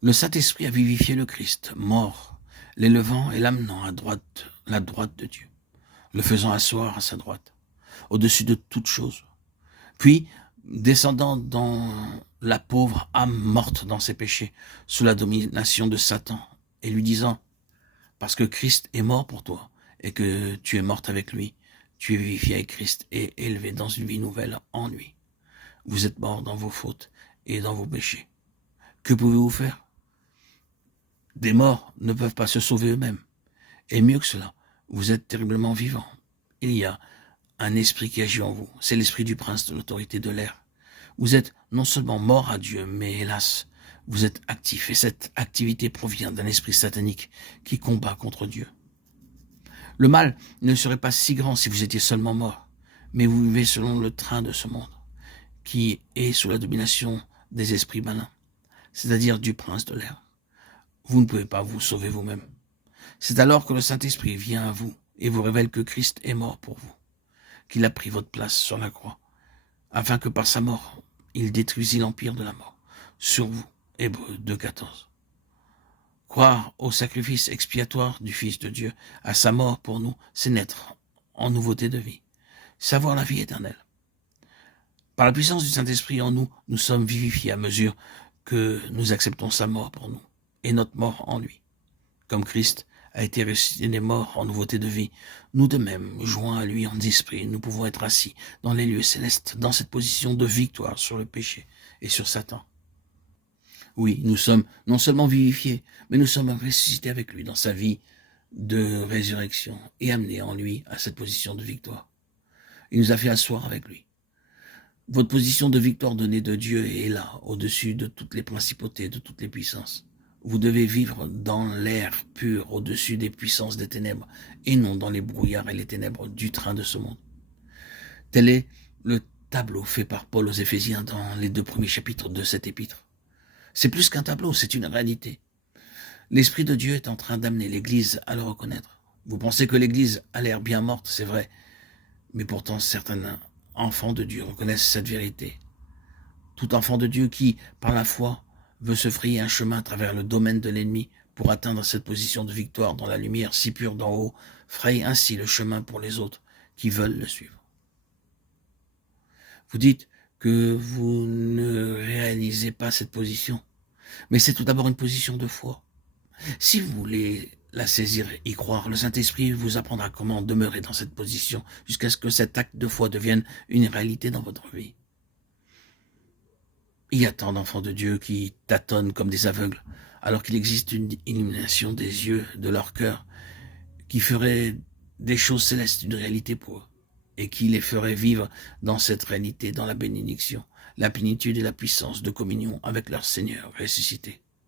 Le Saint-Esprit a vivifié le Christ, mort, l'élevant et l'amenant à la droite de Dieu, le faisant asseoir à sa droite, au-dessus de toute chose. Puis, descendant dans la pauvre âme morte dans ses péchés, sous la domination de Satan, et lui disant, parce que Christ est mort pour toi, et que tu es morte avec lui, tu es vivifié avec Christ et élevé dans une vie nouvelle en lui. Vous êtes morts dans vos fautes et dans vos péchés. Que pouvez-vous faire? Des morts ne peuvent pas se sauver eux-mêmes. Et mieux que cela, vous êtes terriblement vivants. Il y a un esprit qui agit en vous. C'est l'esprit du prince de l'autorité de l'air. Vous êtes non seulement mort à Dieu, mais hélas, vous êtes actif. Et cette activité provient d'un esprit satanique qui combat contre Dieu. Le mal ne serait pas si grand si vous étiez seulement mort, mais vous vivez selon le train de ce monde, qui est sous la domination des esprits malins, c'est-à-dire du prince de l'air. Vous ne pouvez pas vous sauver vous-même. C'est alors que le Saint-Esprit vient à vous et vous révèle que Christ est mort pour vous, qu'il a pris votre place sur la croix, afin que par sa mort, il détruisit l'empire de la mort sur vous. Hébreux 2,14. Croire au sacrifice expiatoire du Fils de Dieu, à sa mort pour nous, c'est naître en nouveauté de vie, savoir la vie éternelle. Par la puissance du Saint-Esprit en nous, nous sommes vivifiés à mesure que nous acceptons sa mort pour nous et notre mort en lui. Comme Christ a été ressuscité des morts en nouveauté de vie, nous de même, joints à lui en esprit, nous pouvons être assis dans les lieux célestes, dans cette position de victoire sur le péché et sur Satan. Oui, nous sommes non seulement vivifiés, mais nous sommes ressuscités avec lui dans sa vie de résurrection et amenés en lui à cette position de victoire. Il nous a fait asseoir avec lui. Votre position de victoire donnée de Dieu est là, au-dessus de toutes les principautés, de toutes les puissances. Vous devez vivre dans l'air pur, au-dessus des puissances des ténèbres, et non dans les brouillards et les ténèbres du train de ce monde. Tel est le tableau fait par Paul aux Éphésiens dans les 2 premiers chapitres de cet épître. C'est plus qu'un tableau, c'est une réalité. L'Esprit de Dieu est en train d'amener l'Église à le reconnaître. Vous pensez que l'Église a l'air bien morte, c'est vrai, mais pourtant certains enfants de Dieu reconnaissent cette vérité. Tout enfant de Dieu qui, par la foi, veut se frayer un chemin à travers le domaine de l'ennemi pour atteindre cette position de victoire dans la lumière si pure d'en haut, fraye ainsi le chemin pour les autres qui veulent le suivre. Vous dites que vous ne réalisez pas cette position, mais c'est tout d'abord une position de foi. Si vous voulez la saisir et y croire, le Saint-Esprit vous apprendra comment demeurer dans cette position jusqu'à ce que cet acte de foi devienne une réalité dans votre vie. Il y a tant d'enfants de Dieu qui tâtonnent comme des aveugles, alors qu'il existe une illumination des yeux, de leur cœur, qui ferait des choses célestes une réalité pour eux, et qui les ferait vivre dans cette réalité, dans la bénédiction, la plénitude et la puissance de communion avec leur Seigneur ressuscité.